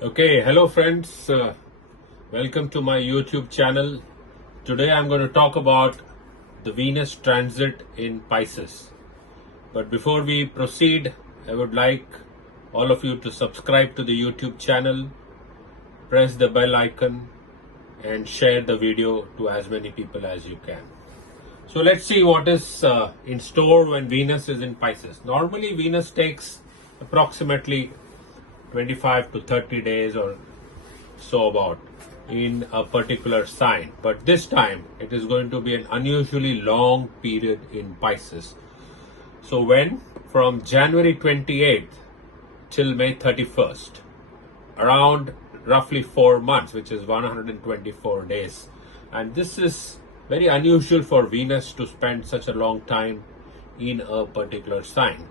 Okay, hello friends. Welcome to my YouTube channel. Today I'm going to talk about the Venus transit in Pisces. But before we proceed, I would like all of you to subscribe to the YouTube channel, press the bell icon, and share the video to as many people as you can. So let's see what is in store when Venus is in Pisces. Normally, Venus takes approximately 25 to 30 days or so about in a particular sign, but this time it is going to be an unusually long period in Pisces. So when from January 28th till May 31st, around roughly 4 months, which is 124 days, and this is very unusual for Venus to spend such a long time in a particular sign.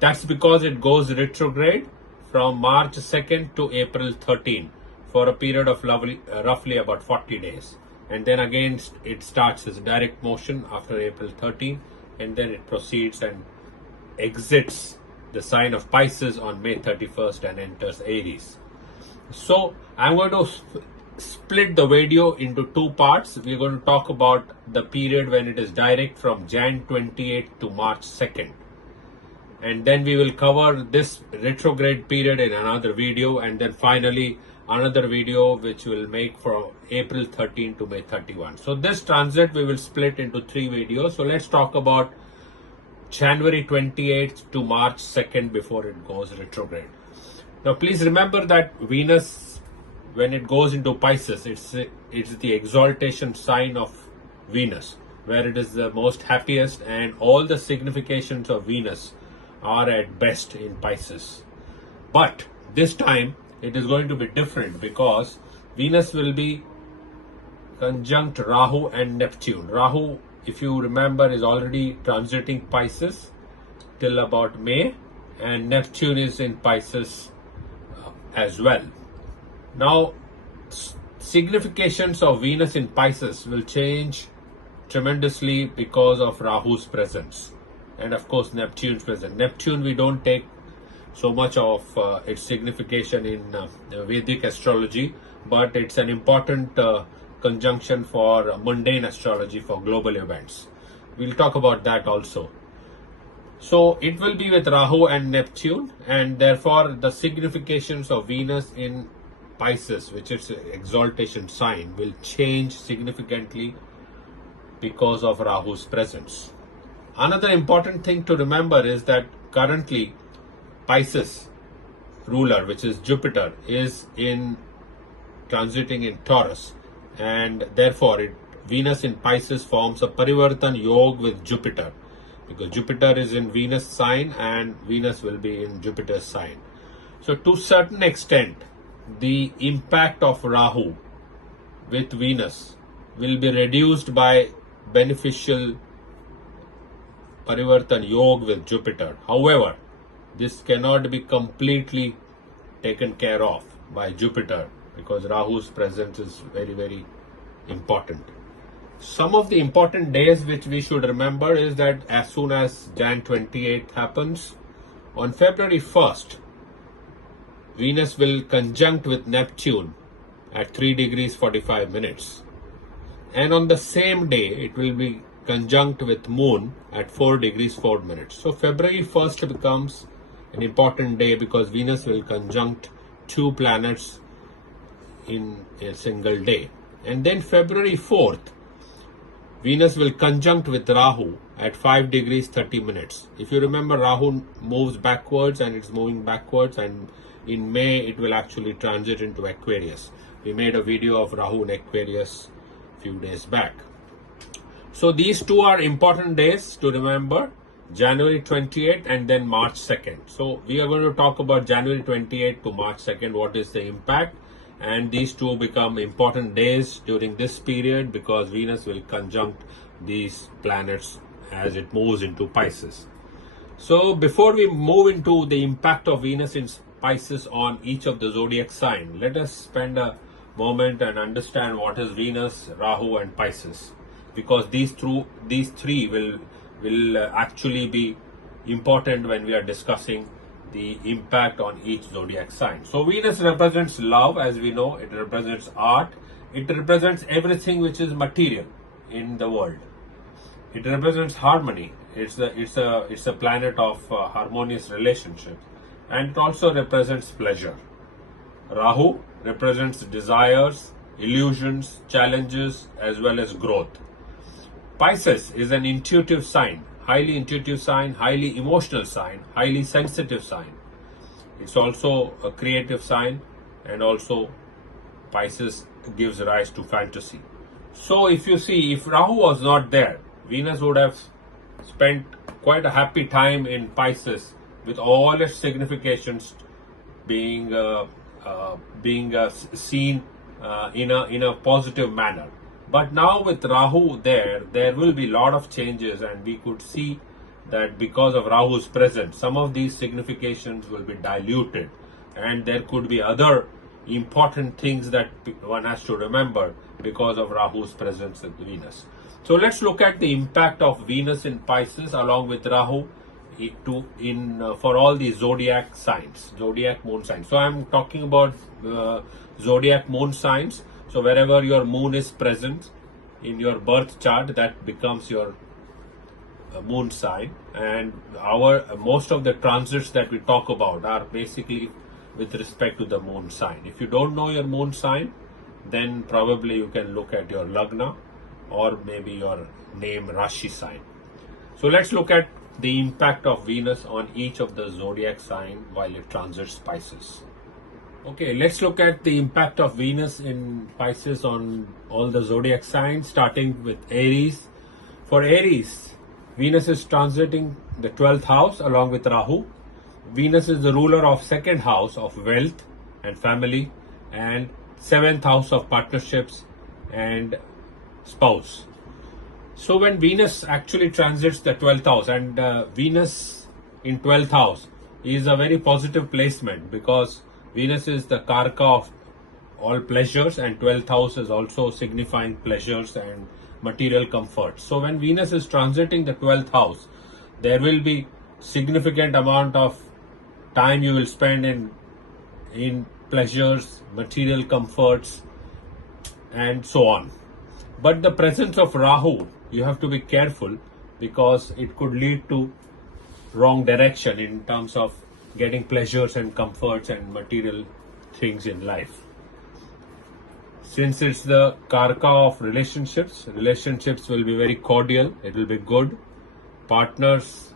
That's because it goes retrograde from March 2nd to April 13th for a period of roughly about 40 days. And then again it starts its direct motion after April 13th, and then it proceeds and exits the sign of Pisces on May 31st and enters Aries. So I'm going to split the video into two parts. We're going to talk about the period when it is direct from Jan 28th to March 2nd. And then we will cover this retrograde period in another video, and then finally another video which will make from April 13 to May 31. So this transit we will split into three videos. So let's talk about January 28th to March 2nd before it goes retrograde. Now please remember that Venus, when it goes into Pisces, it's the exaltation sign of Venus, where it is the most happiest, and all the significations of Venus are at best in Pisces. But this time it is going to be different because Venus will be conjunct Rahu and Neptune. Rahu, if you remember, is already transiting Pisces till about May, and Neptune is in Pisces as well. Now, significations of Venus in Pisces will change tremendously because of Rahu's presence. And of course Neptune's presence. Neptune, we don't take so much of its signification in Vedic astrology, but it's an important conjunction for mundane astrology, for global events. We'll talk about that also. So it will be with Rahu and Neptune, and therefore the significations of Venus in Pisces, which is an exaltation sign, will change significantly because of Rahu's presence. Another important thing to remember is that currently Pisces ruler, which is Jupiter, is transiting in Taurus, and therefore Venus in Pisces forms a Parivartan Yoga with Jupiter, because Jupiter is in Venus sign and Venus will be in Jupiter's sign. So to a certain extent, the impact of Rahu with Venus will be reduced by beneficial Parivartan Yoga with Jupiter. However, this cannot be completely taken care of by Jupiter because Rahu's presence is very, very important. Some of the important days which we should remember is that as soon as Jan 28th happens, on February 1st, Venus will conjunct with Neptune at 3 degrees 45 minutes. And on the same day, it will be conjunct with Moon at 4 degrees 4 minutes. So February 1st becomes an important day because Venus will conjunct two planets in a single day. And then February 4th, Venus will conjunct with Rahu at 5 degrees 30 minutes. If you remember, Rahu moves backwards and it's moving backwards, and in May it will actually transit into Aquarius. We made a video of Rahu in Aquarius a few days back. So these two are important days to remember, January 28th and then March 2nd. So we are going to talk about January 28th to March 2nd, what is the impact. And these two become important days during this period because Venus will conjunct these planets as it moves into Pisces. So before we move into the impact of Venus in Pisces on each of the zodiac sign, let us spend a moment and understand what is Venus, Rahu and Pisces, because these three will actually be important when we are discussing the impact on each zodiac sign. So Venus represents love, as we know. It represents art. It represents everything which is material in the world. It represents harmony. It's a planet of harmonious relationships, and it also represents pleasure. Rahu represents desires, illusions, challenges, as well as growth. Pisces is an intuitive sign, highly intuitive sign, highly emotional sign, highly sensitive sign. It's also a creative sign, and also Pisces gives rise to fantasy. So if you see, if Rahu was not there, Venus would have spent quite a happy time in Pisces with all its significations being seen in a positive manner. But now with Rahu there will be a lot of changes, and we could see that because of Rahu's presence, some of these significations will be diluted, and there could be other important things that one has to remember because of Rahu's presence in Venus. So let's look at the impact of Venus in Pisces along with Rahu for all the zodiac signs, zodiac moon signs. So I'm talking about zodiac moon signs. So wherever your moon is present in your birth chart, that becomes your moon sign. And most of the transits that we talk about are basically with respect to the moon sign. If you don't know your moon sign, then probably you can look at your lagna or maybe your name Rashi sign. So let's look at the impact of Venus on each of the zodiac sign while it transits Pisces. Okay, let's look at the impact of Venus in Pisces on all the zodiac signs, starting with Aries. For Aries, Venus is transiting the 12th house along with Rahu. Venus is the ruler of 2nd house of wealth and family, and 7th house of partnerships and spouse. So when Venus actually transits the 12th house, and Venus in 12th house is a very positive placement because Venus is the karka of all pleasures, and 12th house is also signifying pleasures and material comfort. So when Venus is transiting the 12th house, there will be significant amount of time you will spend in pleasures, material comforts, and so on. But the presence of Rahu, you have to be careful because it could lead to wrong direction in terms of getting pleasures and comforts and material things in life. Since it's the karka of relationships will be very cordial, it will be good. Partners'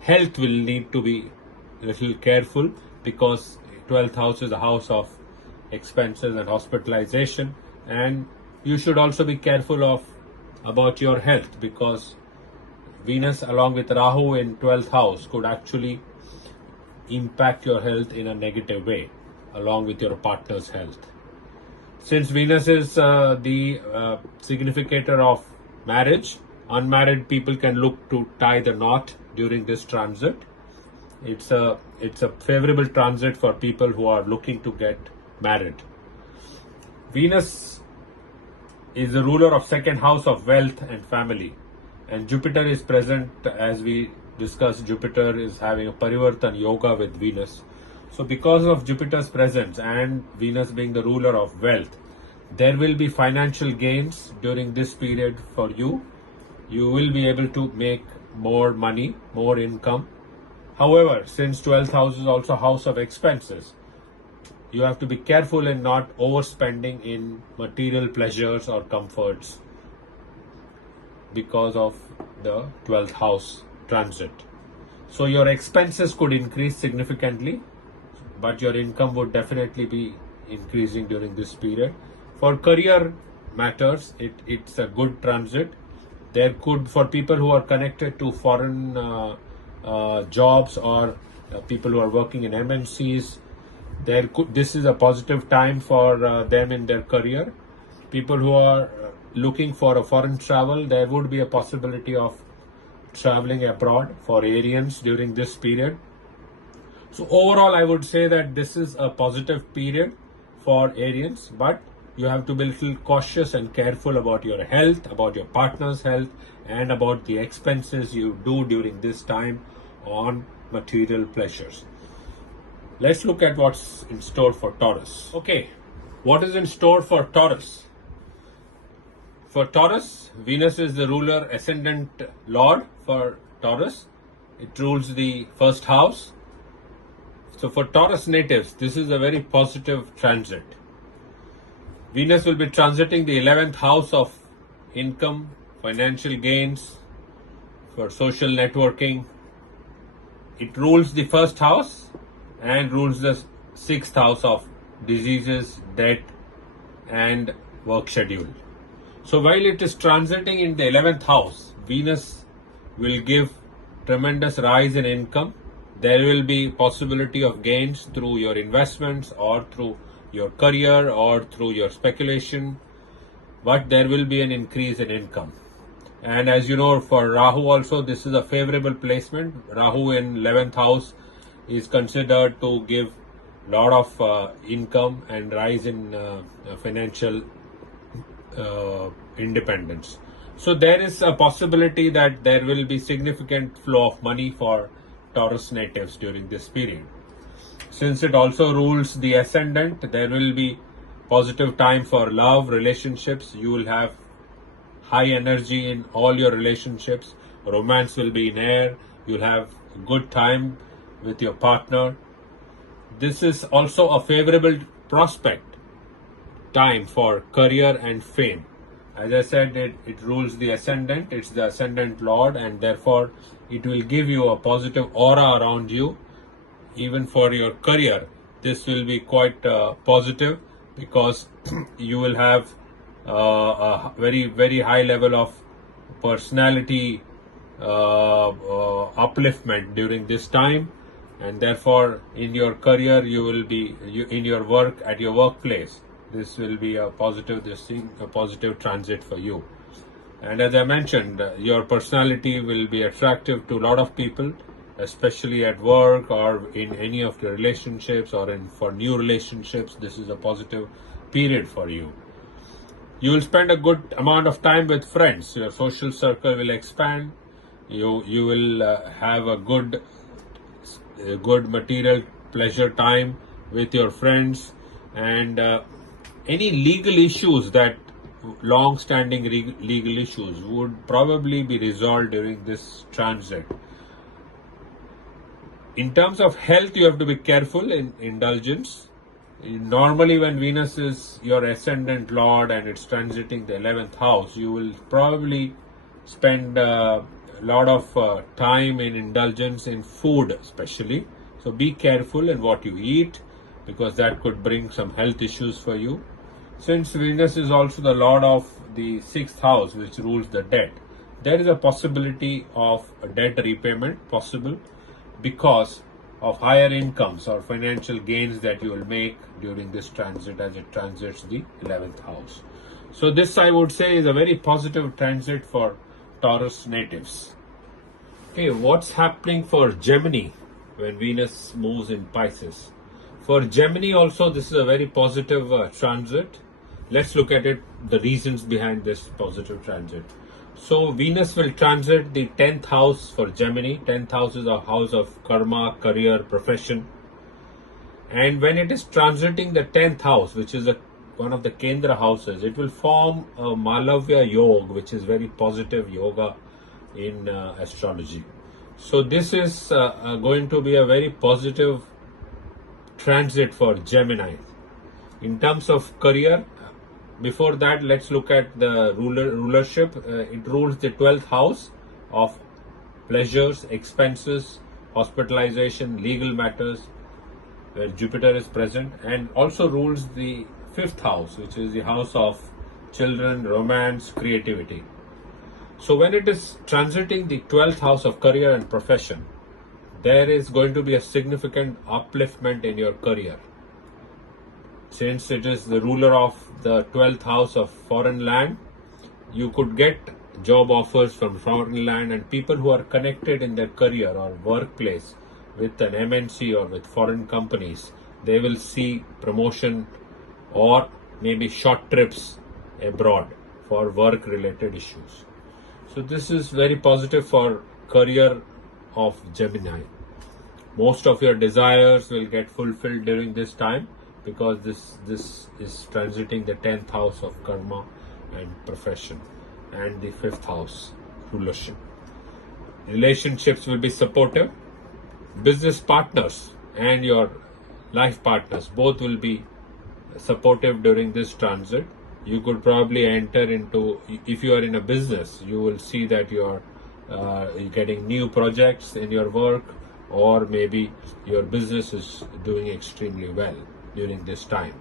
health will need to be a little careful because 12th house is a house of expenses and hospitalization, and you should also be careful about your health because Venus along with Rahu in 12th house could actually impact your health in a negative way along with your partner's health. Since Venus is the significator of marriage, unmarried people can look to tie the knot during this transit. It's a favorable transit for people who are looking to get married. Venus is the ruler of 2nd house of wealth and family, and Jupiter is present. As we discussed, Jupiter is having a parivartan yoga with Venus. So because of Jupiter's presence and Venus being the ruler of wealth, there will be financial gains during this period for you. You will be able to make more money, more income. However, since 12th house is also house of expenses, you have to be careful in not overspending in material pleasures or comforts because of the 12th house transit. So your expenses could increase significantly, but your income would definitely be increasing during this period. For career matters, it's a good transit. There could, for people who are connected to foreign jobs or people who are working in MNCs, this is a positive time for them in their career. People who are looking for a foreign travel, there would be a possibility of traveling abroad for Arians during this period. So overall, I would say that this is a positive period for Arians, but you have to be a little cautious and careful about your health, about your partner's health, and about the expenses you do during this time on material pleasures. Let's look at what's in store for Taurus. Okay, what is in store for Taurus? For Taurus, Venus is the ruler ascendant lord for Taurus. It rules the first house. So for Taurus natives, this is a very positive transit. Venus will be transiting the 11th house of income, financial gains, for social networking. It rules the first house and rules the 6th house of diseases, debt, and work schedule. So while it is transiting in the 11th house, Venus will give tremendous rise in income. There will be possibility of gains through your investments or through your career or through your speculation, but there will be an increase in income. And as you know, for Rahu also, this is a favorable placement. Rahu in 11th house is considered to give a lot of income and rise in financial independence. So there is a possibility that there will be significant flow of money for Taurus natives during this period. Since it also rules the ascendant, there will be positive time for love, relationships. You will have high energy in all your relationships. Romance will be in air. You'll have a good time with your partner. This is also a favorable prospect time for career and fame. As I said, it rules the ascendant. It's the ascendant lord, and therefore it will give you a positive aura around you. Even for your career, this will be quite positive, because you will have a very high level of personality upliftment during this time, and therefore in your career you will be in your work at your workplace. This will be a positive transit for you. And as I mentioned, your personality will be attractive to a lot of people, especially at work or in any of the relationships or for new relationships. This is a positive period for you. You will spend a good amount of time with friends. Your social circle will expand. You will have a good material pleasure time with your friends, and any legal issues, that long-standing legal issues, would probably be resolved during this transit. In terms of health, you have to be careful in indulgence. Normally, when Venus is your ascendant lord and it's transiting the 11th house, you will probably spend a lot of time in indulgence in food, especially. So be careful in what you eat, because that could bring some health issues for you. Since Venus is also the lord of the 6th house, which rules the debt, there is a possibility of a debt repayment possible because of higher incomes or financial gains that you will make during this transit, as it transits the 11th house. So this, I would say, is a very positive transit for Taurus natives. Okay, what's happening for Gemini when Venus moves in Pisces? For Gemini also, this is a very positive transit. Let's look at it, the reasons behind this positive transit. So Venus will transit the 10th house for Gemini. 10th house is a house of karma, career, profession. And when it is transiting the 10th house, which is one of the Kendra houses, it will form a Malavya Yoga, which is very positive yoga in astrology. So this is going to be a very positive transit for Gemini. In terms of career, before that, let's look at the rulership. It rules the 12th house of pleasures, expenses, hospitalization, legal matters, where Jupiter is present, and also rules the 5th house, which is the house of children, romance, creativity. So when it is transiting the 12th house of career and profession, there is going to be a significant upliftment in your career. Since it is the ruler of the 12th house of foreign land, you could get job offers from foreign land, and people who are connected in their career or workplace with an MNC or with foreign companies, they will see promotion or maybe short trips abroad for work related issues. So this is very positive for career of Gemini. Most of your desires will get fulfilled during this time, because this is transiting the 10th house of karma and profession, and the 5th house rulership. Relationships will be supportive. Business partners and your life partners both will be supportive during this transit. You could probably enter into, if you are in a business, you will see that you're getting new projects in your work, or maybe your business is doing extremely well during this time.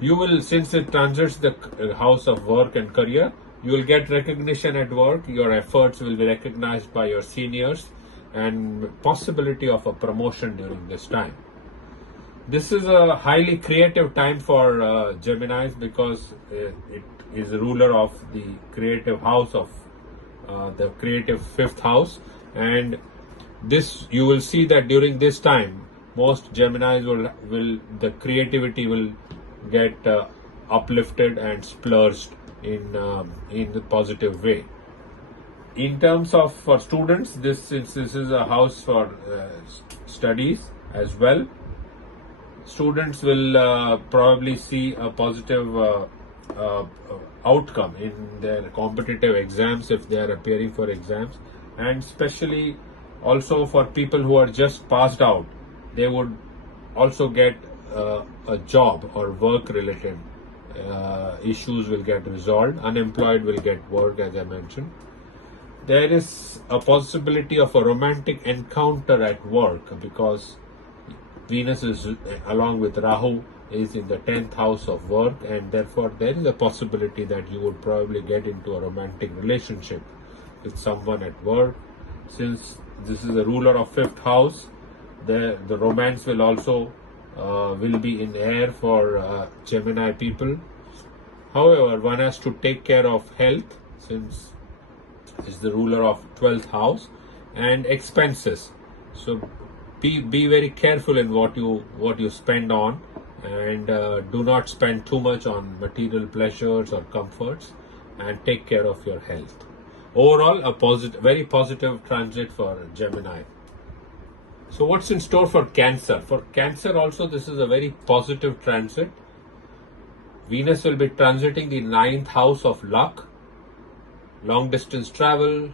You will, since it transits the house of work and career, you will get recognition at work. Your efforts will be recognized by your seniors, and possibility of a promotion during this time. This is a highly creative time for Geminis, because it is the ruler of the creative house of the creative 5th house, and this, you will see that during this time most Geminis will the creativity will get uplifted and splurged in a positive way. In terms of for students, since this is a house for studies as well, students will probably see a positive outcome in their competitive exams if they are appearing for exams, and especially also for people who are just passed out, they would also get a job or work related issues will get resolved. Unemployed will get work, as I mentioned. There is a possibility of a romantic encounter at work, because Venus is, along with Rahu, is in the 10th house of work, and therefore there is a possibility that you would probably get into a romantic relationship with someone at work. Since this is the ruler of 5th house, the romance will also will be in air for Gemini people. However, one has to take care of health, since it's the ruler of 12th house, and expenses. So be very careful in what you spend on, and do not spend too much on material pleasures or comforts, and take care of your health. Overall, a very positive transit for Gemini. So what's in store for Cancer? For Cancer also, this is a very positive transit. Venus will be transiting the 9th house of luck, long distance travel,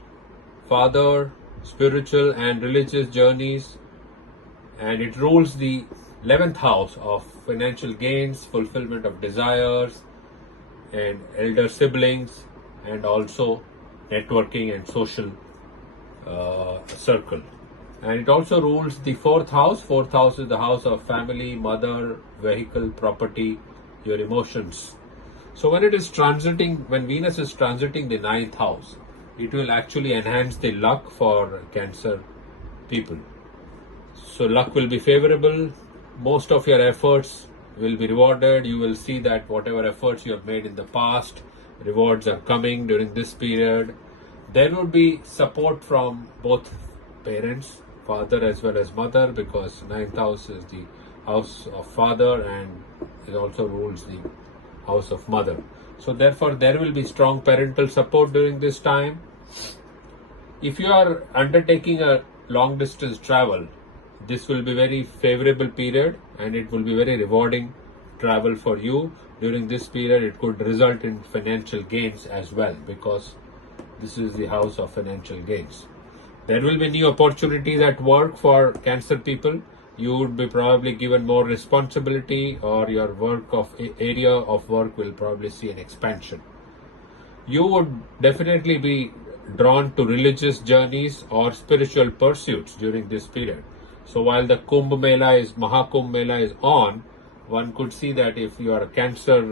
father, spiritual and religious journeys, and it rules the 11th house of financial gains, fulfillment of desires, and elder siblings, and also networking and social circle. And it also rules the 4th house. 4th house is the house of family, mother, vehicle, property, your emotions. So when Venus is transiting the 9th house, it will actually enhance the luck for Cancer people. So luck will be favorable. Most of your efforts will be rewarded. You will see that whatever efforts you have made in the past, rewards are coming during this period. There will be support from both parents, father as well as mother, because 9th house is the house of father, and it also rules the house of mother. So therefore there will be strong parental support during this time. If you are undertaking a long distance travel, this will be very favorable period, and it will be very rewarding travel for you. During this period, it could result in financial gains as well, because this is the house of financial gains. There will be new opportunities at work for Cancer people. You would be probably given more responsibility, or your area of work will probably see an expansion. You would definitely be drawn to religious journeys or spiritual pursuits during this period. So while the Mahakumbh Mela is on, one could see that if you are a Cancer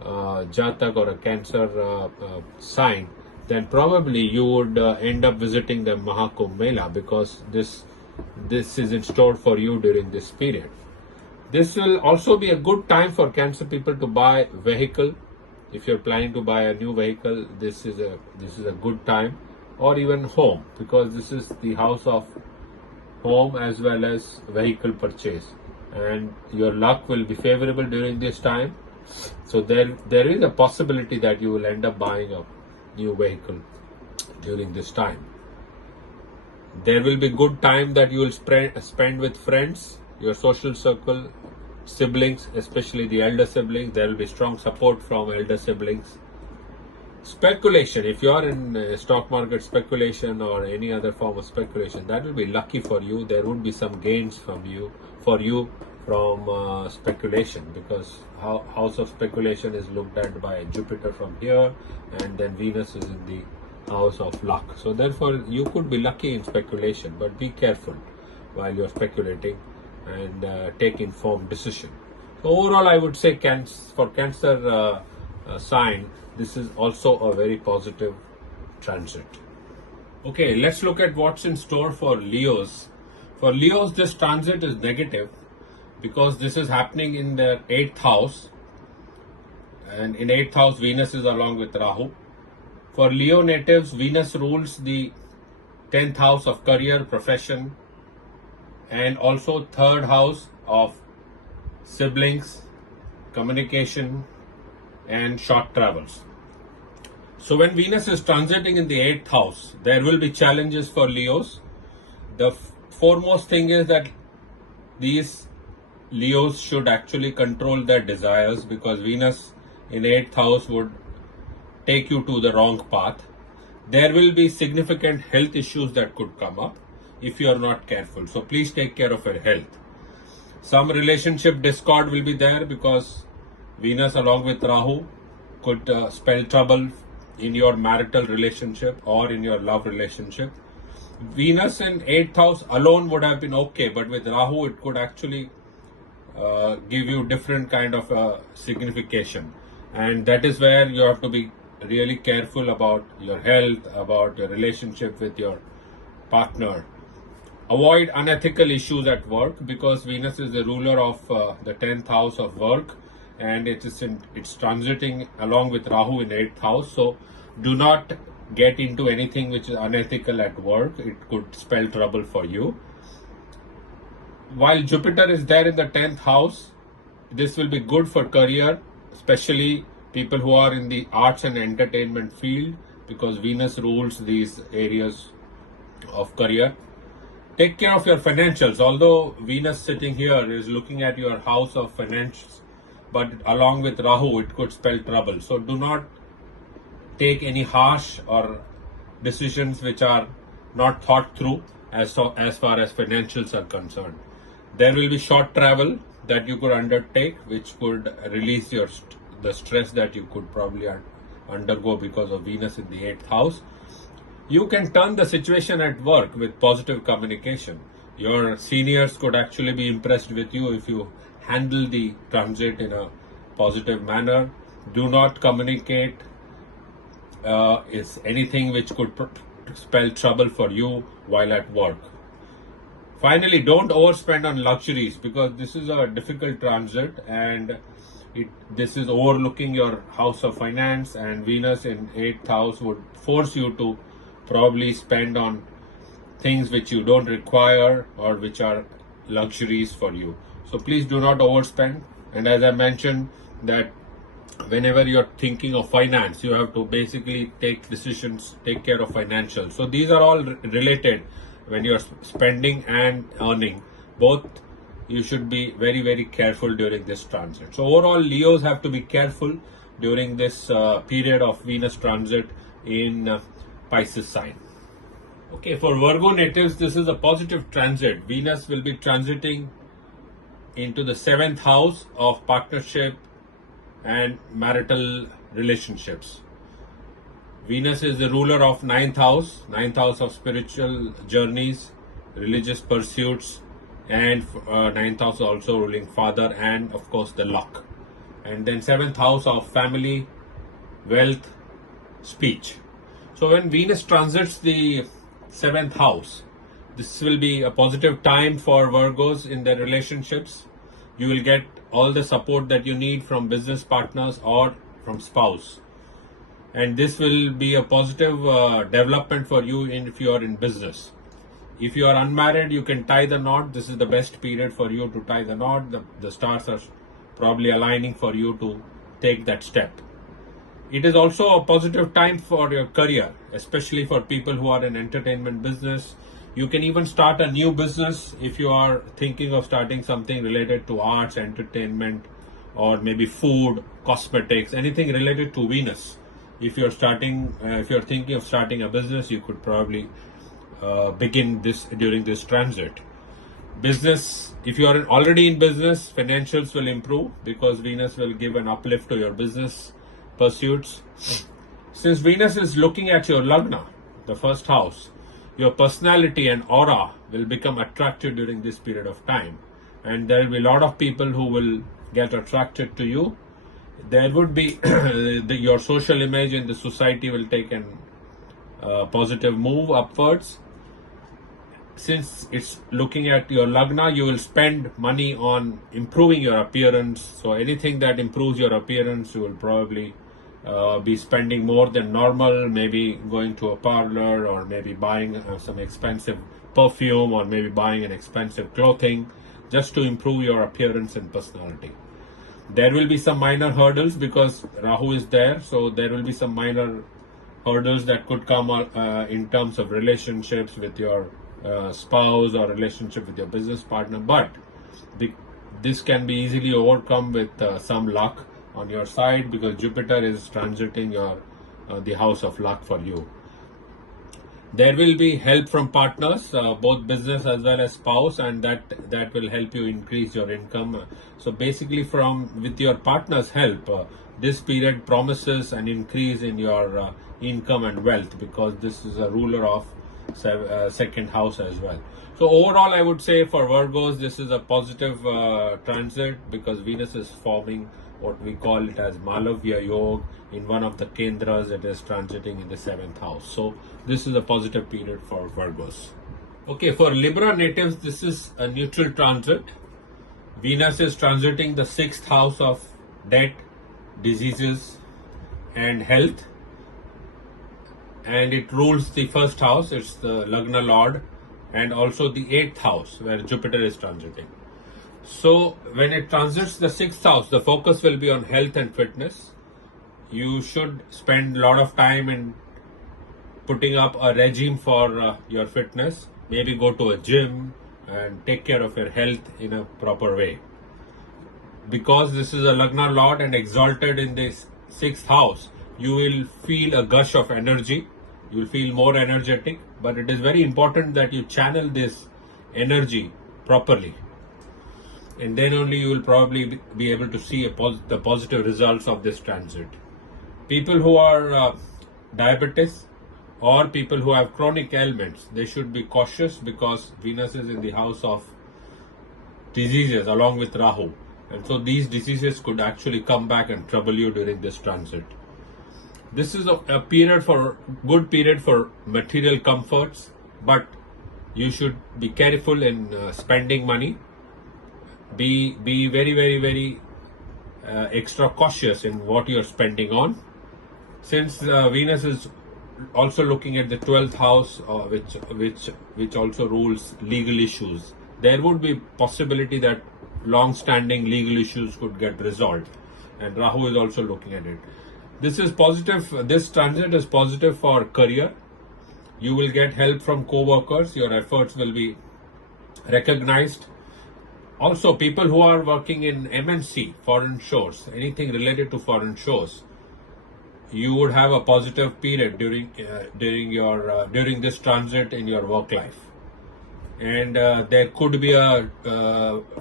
Jatak or a Cancer sign, then probably you would end up visiting the Mahakumbh Mela, because this is in store for you during this period. This will also be a good time for Cancer people to buy vehicle. If you're planning to buy a new vehicle, this is a good time, or even home, because this is the house of home as well as vehicle purchase, and your luck will be favorable during this time. So there is a possibility that you will end up buying a new vehicle during this time. There will be good time that you will spend with friends, your social circle, siblings, especially the elder siblings. There will be strong support from elder siblings. Speculation, if you are in stock market speculation or any other form of speculation, that will be lucky for you. There would be some gains from speculation, because house of speculation is looked at by Jupiter from here, and then Venus is in the house of luck. So therefore you could be lucky in speculation, but be careful while you're speculating and take informed decision. So overall, I would say for Cancer sign, this is also a very positive transit. Okay, let's look at what's in store for Leos. For Leos, this transit is negative because this is happening in the 8th house, and in 8th house Venus is along with Rahu. For Leo natives, Venus rules the 10th house of career, profession, and also 3rd house of siblings, communication, and short travels. So when Venus is transiting in the 8th house, there will be challenges for Leos. The foremost thing is that these Leos should actually control their desires, because Venus in 8th house would take you to the wrong path. There will be significant health issues that could come up if you are not careful. So please take care of your health. Some relationship discord will be there because Venus along with Rahu could spell trouble in your marital relationship or in your love relationship. Venus in 8th house alone would have been okay, but with Rahu it could actually give you different kind of signification, and that is where you have to be really careful about your health, about your relationship with your partner. Avoid unethical issues at work, because Venus is the ruler of the 10th house of work, and it's transiting along with Rahu in 8th house. So do not get into anything which is unethical at work. It could spell trouble for you. While Jupiter is there in the 10th house, this will be good for career, especially people who are in the arts and entertainment field, because Venus rules these areas of career. Take care of your financials. Although Venus sitting here is looking at your house of finance, but along with Rahu, it could spell trouble. So do not take any harsh or decisions which are not thought through as far as financials are concerned. There will be short travel that you could undertake, which could release the stress that you could probably undergo because of Venus in the 8th house. You can turn the situation at work with positive communication. Your seniors could actually be impressed with you if you handle the transit in a positive manner. Do not communicate is anything which could spell trouble for you while at work. Finally, don't overspend on luxuries, because this is a difficult transit, and this is overlooking your house of finance, and Venus in 8th house would force you to probably spend on things which you don't require or which are luxuries for you. So please do not overspend. And as I mentioned, that whenever you're thinking of finance, you have to basically take decisions, take care of financials. So these are all related. When you're spending and earning, both, you should be very, very careful during this transit. So overall, Leos have to be careful during this period of Venus transit in Pisces sign. Okay, for Virgo natives, this is a positive transit. Venus will be transiting into the 7th house of partnership and marital relationships. Venus is the ruler of 9th house of spiritual journeys, religious pursuits, and 9th house also ruling father and of course the luck. And then 7th house of family, wealth, speech. So when Venus transits the 7th house, this will be a positive time for Virgos in their relationships. You will get all the support that you need from business partners or from spouse. And this will be a positive development for you if you are in business. If you are unmarried, you can tie the knot. This is the best period for you to tie the knot. The stars are probably aligning for you to take that step. It is also a positive time for your career, especially for people who are in entertainment business. You can even start a new business if you are thinking of starting something related to arts, entertainment, or maybe food, cosmetics, anything related to Venus. If you're thinking of starting a business, you could probably begin this during this transit. Business, if you are already in business, financials will improve because Venus will give an uplift to your business pursuits. Since Venus is looking at your Lagna, the first house, your personality and aura will become attractive during this period of time. And there will be a lot of people who will get attracted to you. There would be your social image in the society will take a positive move upwards. Since it's looking at your Lagna, you will spend money on improving your appearance. So anything that improves your appearance, you will probably be spending more than normal, maybe going to a parlor, or maybe buying some expensive perfume, or maybe buying an expensive clothing just to improve your appearance and personality. There will be some minor hurdles because Rahu is there, so there will be some minor hurdles that could come in terms of relationships with your spouse or relationship with your business partner, but this can be easily overcome with some luck on your side because Jupiter is transiting the house of luck for you. There will be help from partners, both business as well as spouse, and that will help you increase your income. So basically, with your partner's help, this period promises an increase in your income and wealth because this is a ruler of second house as well. So overall, I would say for Virgos, this is a positive transit because Venus is forming what we call it as Malavya Yoga. In one of the Kendras, it is transiting in the 7th house. So this is a positive period for Virgos. Okay, for Libra natives, this is a neutral transit. Venus is transiting the 6th house of debt, diseases, and health. And it rules the 1st house, it's the Lagna Lord, and also the 8th house where Jupiter is transiting. So when it transits the 6th house, the focus will be on health and fitness. You should spend a lot of time in putting up a regime for your fitness. Maybe go to a gym and take care of your health in a proper way. Because this is a Lagna Lord and exalted in this 6th house, you will feel a gush of energy. You will feel more energetic, but it is very important that you channel this energy properly. And then only you will probably be able to see the positive results of this transit. People who are diabetes or people who have chronic ailments, they should be cautious because Venus is in the house of diseases along with Rahu. And so these diseases could actually come back and trouble you during this transit. This is a good period for material comforts, but you should be careful in spending money. Be very, very, very extra cautious in what you're spending on. Since Venus is also looking at the 12th house, which also rules legal issues, there would be possibility that long-standing legal issues could get resolved, and Rahu is also looking at it. This is positive. This transit is positive for career. You will get help from co-workers. Your efforts will be recognized. Also, people who are working in MNC, foreign shows, anything related to foreign shows, you would have a positive period during this transit in your work life. And there could be a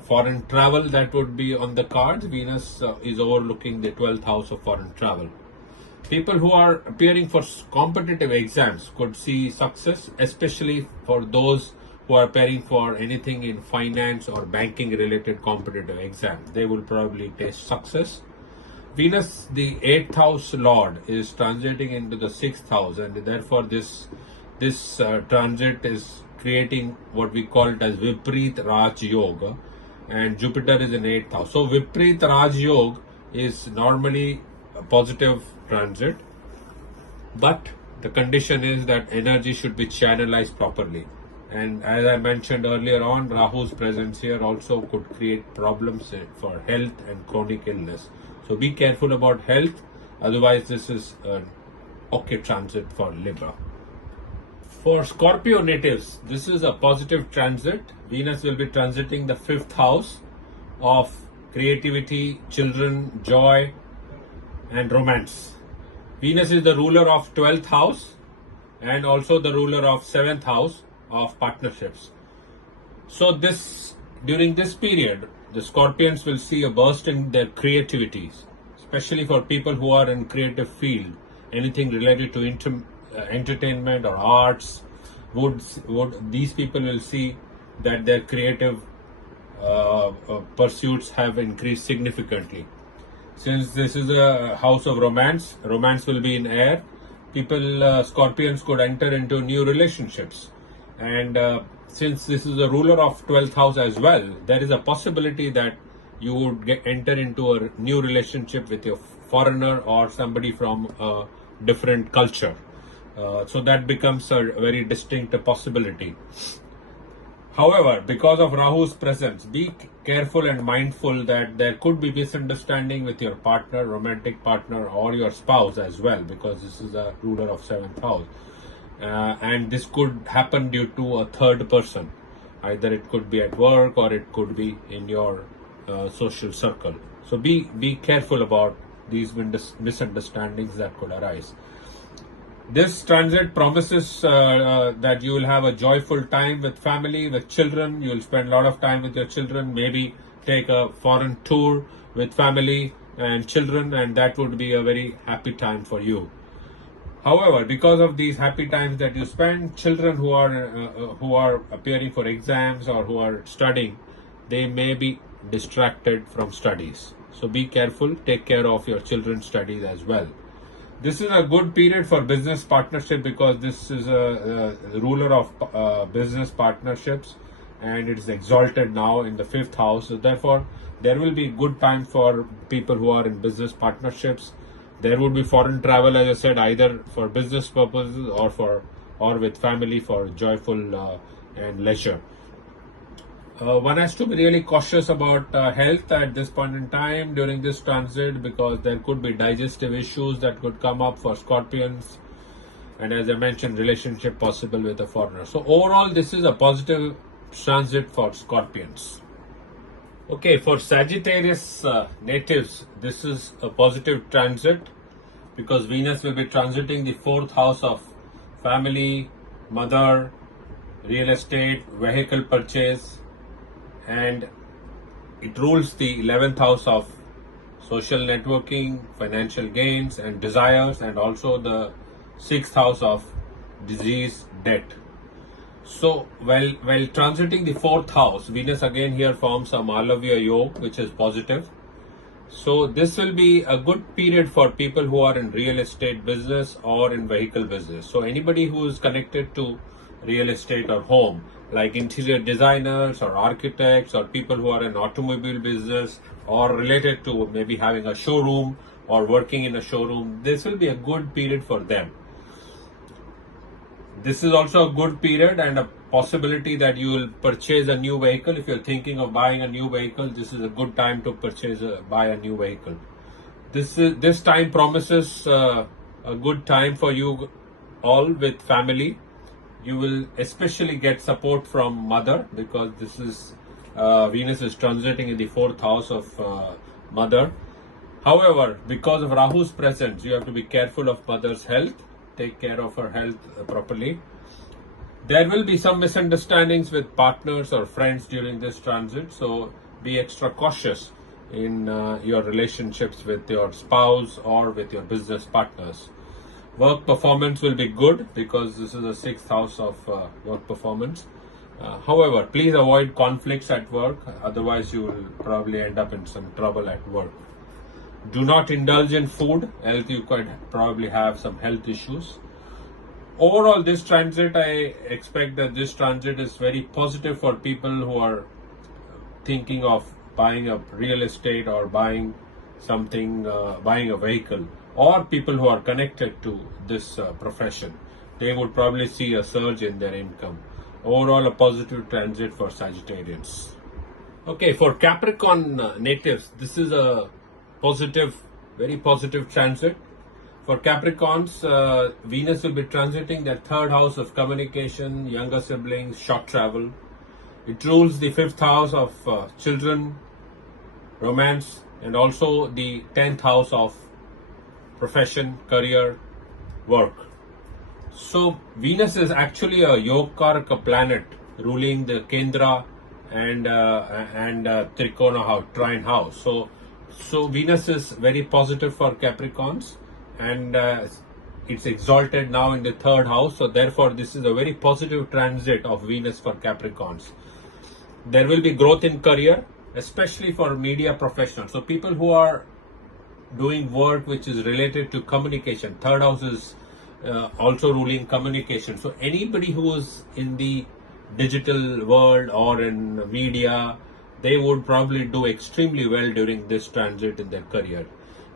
foreign travel that would be on the cards. Venus is overlooking the 12th house of foreign travel. People who are appearing for competitive exams could see success, especially for those who are preparing for anything in finance or banking related competitive exams. They will probably taste success. Venus, the 8th house lord, is transiting into the 6th house, and therefore this transit is creating what we call it as Vipreet Raj Yoga, and Jupiter is in 8th house. So Vipreet Raj Yoga is normally a positive transit, but the condition is that energy should be channelized properly. And as I mentioned earlier on, Rahu's presence here also could create problems for health and chronic illness. So be careful about health, otherwise this is an okay transit for Libra. For Scorpio natives, this is a positive transit. Venus will be transiting the 5th house of creativity, children, joy, and romance. Venus is the ruler of 12th house and also the ruler of 7th house of partnerships. So during this period, the Scorpions will see a burst in their creativities, especially for people who are in creative field, anything related to entertainment or arts. These people will see that their creative pursuits have increased significantly. Since this is a house of romance will be in air. Scorpions could enter into new relationships, and since this is a ruler of 12th house as well, there is a possibility that you would enter into a new relationship with your foreigner or somebody from a different culture. So that becomes a very distinct possibility. However, because of Rahu's presence, be careful and mindful that there could be misunderstanding with your partner, romantic partner, or your spouse as well, because this is a ruler of 7th house. And this could happen due to a third person. Either it could be at work or it could be in your social circle. So be careful about these misunderstandings that could arise. This transit promises that you will have a joyful time with family, with children. You will spend a lot of time with your children, maybe take a foreign tour with family and children, and that would be a very happy time for you. However, because of these happy times that you spend, children who are appearing for exams or who are studying, they may be distracted from studies. So be careful, take care of your children's studies as well. This is a good period for business partnership because this is a ruler of business partnerships, and it is exalted now in the 5th house. So therefore, there will be good time for people who are in business partnerships. There would be foreign travel, as I said, either for business purposes or with family for joyful and leisure. One has to be really cautious about health at this point in time during this transit, because there could be digestive issues that could come up for Scorpions, and as I mentioned, relationship possible with a foreigner. So overall, this is a positive transit for Scorpions. Okay, for Sagittarius natives, this is a positive transit because Venus will be transiting the 4th house of family, mother, real estate, vehicle purchase, and it rules the 11th house of social networking, financial gains and desires, and also the 6th house of disease, debt. So while transiting the 4th house, Venus again here forms a Malavya Yoga, which is positive. So this will be a good period for people who are in real estate business or in vehicle business. So anybody who is connected to real estate or home, like interior designers or architects or people who are in automobile business or related to maybe having a showroom or working in a showroom, this will be a good period for them. This is also a good period and a possibility that you will purchase a new vehicle. If you're thinking of buying a new vehicle, this is a good time to buy a new vehicle. This time promises a good time for you all with family. You will especially get support from mother, because this is Venus is transiting in the 4th house of mother. However, because of Rahu's presence, you have to be careful of mother's health. Take care of her health properly. There will be some misunderstandings with partners or friends during this transit, so be extra cautious in your relationships with your spouse or with your business partners. Work performance will be good because this is the 6th house of work performance. However, please avoid conflicts at work, otherwise you will probably end up in some trouble at work. Do not indulge in food, else you could probably have some health issues. Overall, this transit, I expect that this transit is very positive for people who are thinking of buying a real estate or buying something, buying a vehicle, or people who are connected to this profession. They would probably see a surge in their income. Overall, a positive transit for Sagittarians. Okay, for Capricorn natives, this is a positive, very positive transit. For Capricorns, Venus will be transiting their third house of communication, younger siblings, short travel. It rules the fifth house of children, romance, and also the 10th house of profession, career, work. So Venus is actually a Yogakaraka planet ruling the Kendra and Trikona house, trine house. So Venus is very positive for Capricorns, and it's exalted now in the third house. So therefore, this is a very positive transit of Venus for Capricorns. There will be growth in career, especially for media professionals. So people who are doing work which is related to communication. Third house is also ruling communication. So anybody who is in the digital world or in media, they would probably do extremely well during this transit in their career.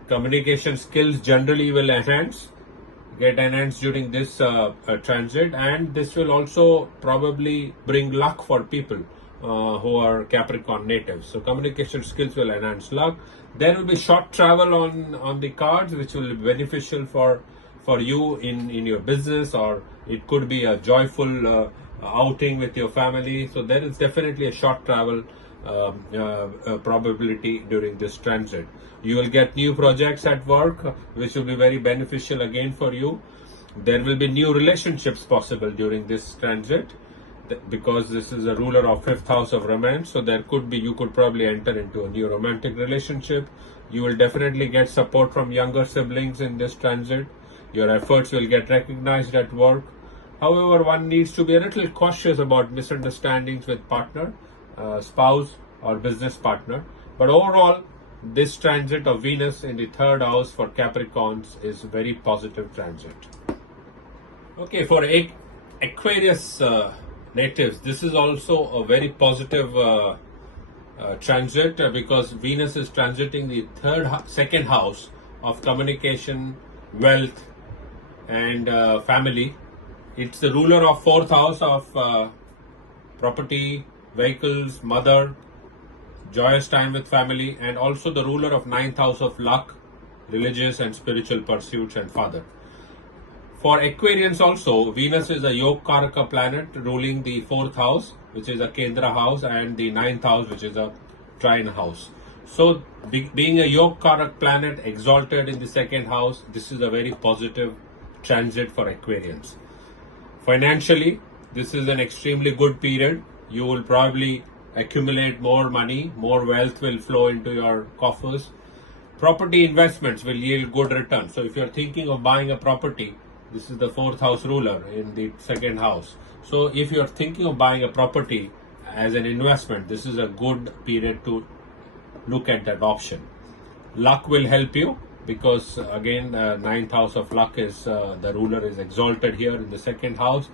Communication skills generally will get enhanced during this transit, and this will also probably bring luck for people who are Capricorn natives. So communication skills will enhance luck. There will be short travel on the cards, which will be beneficial for you in your business, or it could be a joyful outing with your family. So there is definitely a short travel probability during this transit. You will get new projects at work, which will be very beneficial again for you. There will be new relationships possible during this transit, because this is a ruler of fifth house of romance. So you could probably enter into a new romantic relationship. You will definitely get support from younger siblings in this transit. Your efforts will get recognized at work. However, one needs to be a little cautious about misunderstandings with partner, spouse, or business partner. But overall, this transit of Venus in the third house for Capricorns is very positive transit. Okay, for Aquarius natives, this is also a very positive transit because Venus is transiting the second house of communication, wealth, and family. It's the ruler of fourth house of property, vehicles, mother, joyous time with family, and also the ruler of ninth house of luck, religious and spiritual pursuits, and father. For Aquarians also, Venus is a Yogakaraka planet ruling the fourth house, which is a Kendra house, and the ninth house, which is a trine house. So being a Yogakaraka planet exalted in the second house, this is a very positive transit for Aquarians. Financially, this is an extremely good period. You will probably accumulate more money, more wealth will flow into your coffers. Property investments will yield good returns. So if you're thinking of buying a property, this is the fourth house ruler in the second house. So if you're thinking of buying a property as an investment, this is a good period to look at that option. Luck will help you because again, ninth house of luck is the ruler is exalted here in the second house.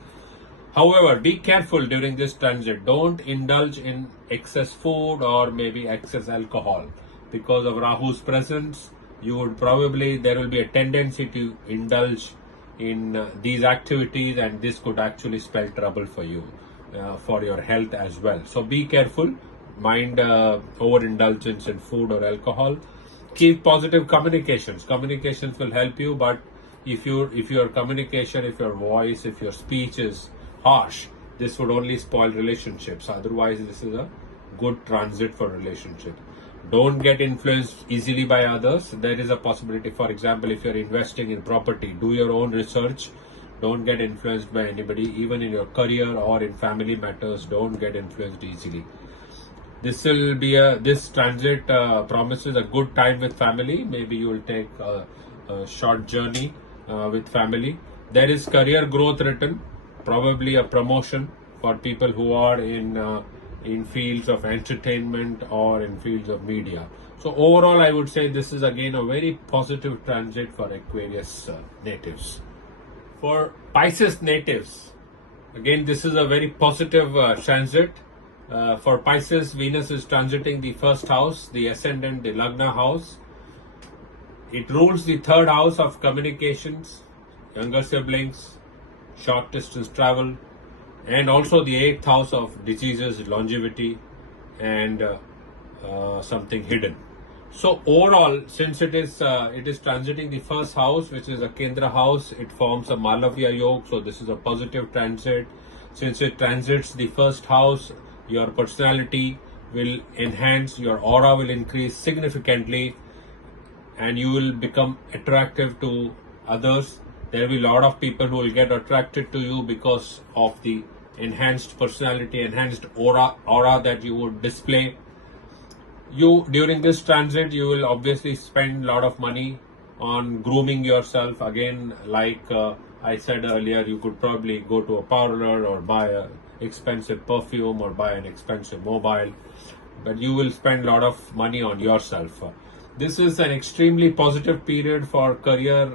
However, be careful during this transit. Don't indulge in excess food or maybe excess alcohol. Because of Rahu's presence, there will be a tendency to indulge in these activities, and this could actually spell trouble for you, for your health as well. So be careful. Mind overindulgence in food or alcohol. Keep positive communications. Communications will help you, but if your communication, if your voice, if your speech is harsh, this would only spoil relationships. Otherwise, this is a good transit for relationship. Don't get influenced easily by others. There is a possibility, for example, if you're investing in property, do your own research. Don't get influenced by anybody, even in your career or in family matters. Don't get influenced easily. This transit promises a good time with family. Maybe you will take a short journey with family. There is career growth written, probably a promotion for people who are in fields of entertainment or in fields of media. So overall, I would say this is again a very positive transit for Aquarius natives. For Pisces natives, again this is a very positive transit. For Pisces, Venus is transiting the first house, the ascendant, the Lagna house. It rules the third house of communications, younger siblings, short distance travel, and also the eighth house of diseases, longevity, and something hidden. So overall, since it is transiting the first house, which is a Kendra house, it forms a Malavya yoga. So this is a positive transit. Since it transits the first house, your personality will enhance, your aura will increase significantly, and you will become attractive to others. There will be a lot of people who will get attracted to you because of the enhanced personality, enhanced aura that you would display. You, during this transit, you will obviously spend a lot of money on grooming yourself. Again, like I said earlier, you could probably go to a parlor or buy a expensive perfume or buy an expensive mobile, but you will spend a lot of money on yourself. This is an extremely positive period for career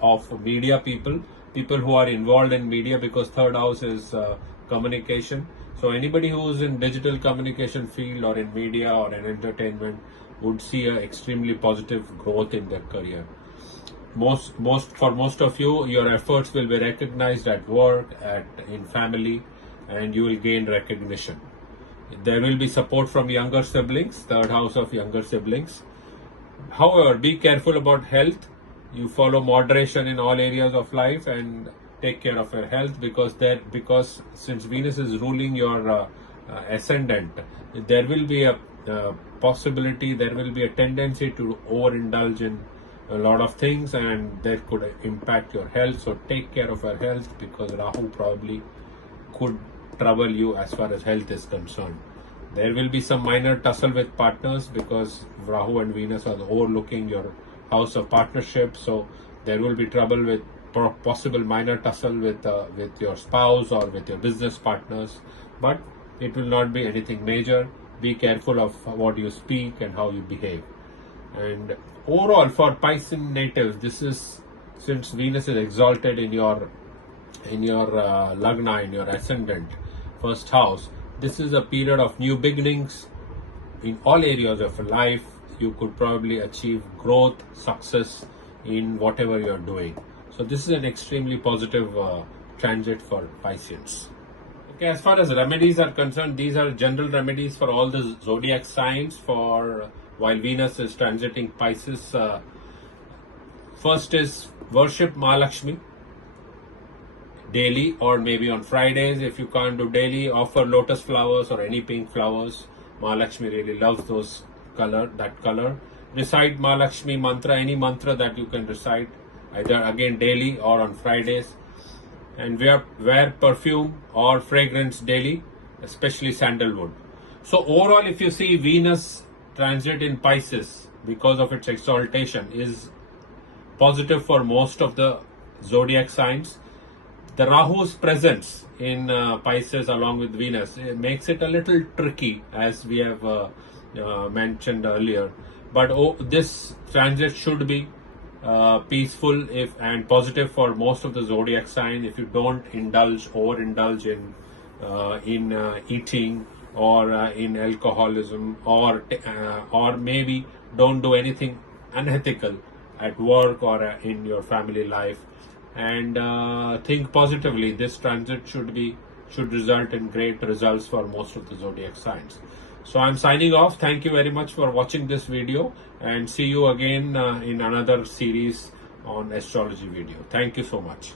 of media people who are involved in media, because third house is communication. So anybody who is in digital communication field or in media or in entertainment would see an extremely positive growth in their career. For most of you, your efforts will be recognized at work, in family, and you will gain recognition. There will be support from younger siblings, third house of younger siblings. However, be careful about health. You follow moderation in all areas of life and take care of your health, because since Venus is ruling your ascendant, there will be a possibility, there will be a tendency to overindulge in a lot of things, and that could impact your health. So take care of your health, because Rahu probably could trouble you as far as health is concerned. There will be some minor tussle with partners, because Rahu and Venus are overlooking your house of partnership. So there will be trouble with possible minor tussle with your spouse or with your business partners, but it will not be anything major. Be careful of what you speak and how you behave. And overall, for Pisces natives, this is, since Venus is exalted in your lagna, in your ascendant, first house, this is a period of new beginnings in all areas of life. You could probably achieve growth, success in whatever you are doing. So this is an extremely positive transit for Pisces. Okay, as far as remedies are concerned, these are general remedies for all the zodiac signs for while Venus is transiting Pisces. First is worship Mahalakshmi daily, or maybe on Fridays. If you can't do daily, offer lotus flowers or any pink flowers. Mahalakshmi really loves that color. Recite Mahalakshmi mantra, any mantra that you can recite, either again daily or on Fridays. And wear perfume or fragrance daily, especially sandalwood. So overall, if you see Venus transit in Pisces, because of its exaltation, is positive for most of the zodiac signs. The Rahu's presence in Pisces along with Venus, it makes it a little tricky, as we have mentioned earlier. But this transit should be peaceful and positive for most of the zodiac sign, if you don't overindulge in eating or in alcoholism, or maybe don't do anything unethical at work or in your family life, and think positively. This transit should result in great results for most of the zodiac signs. So I'm signing off. Thank you very much for watching this video, and see you again in another series on astrology video. Thank you so much.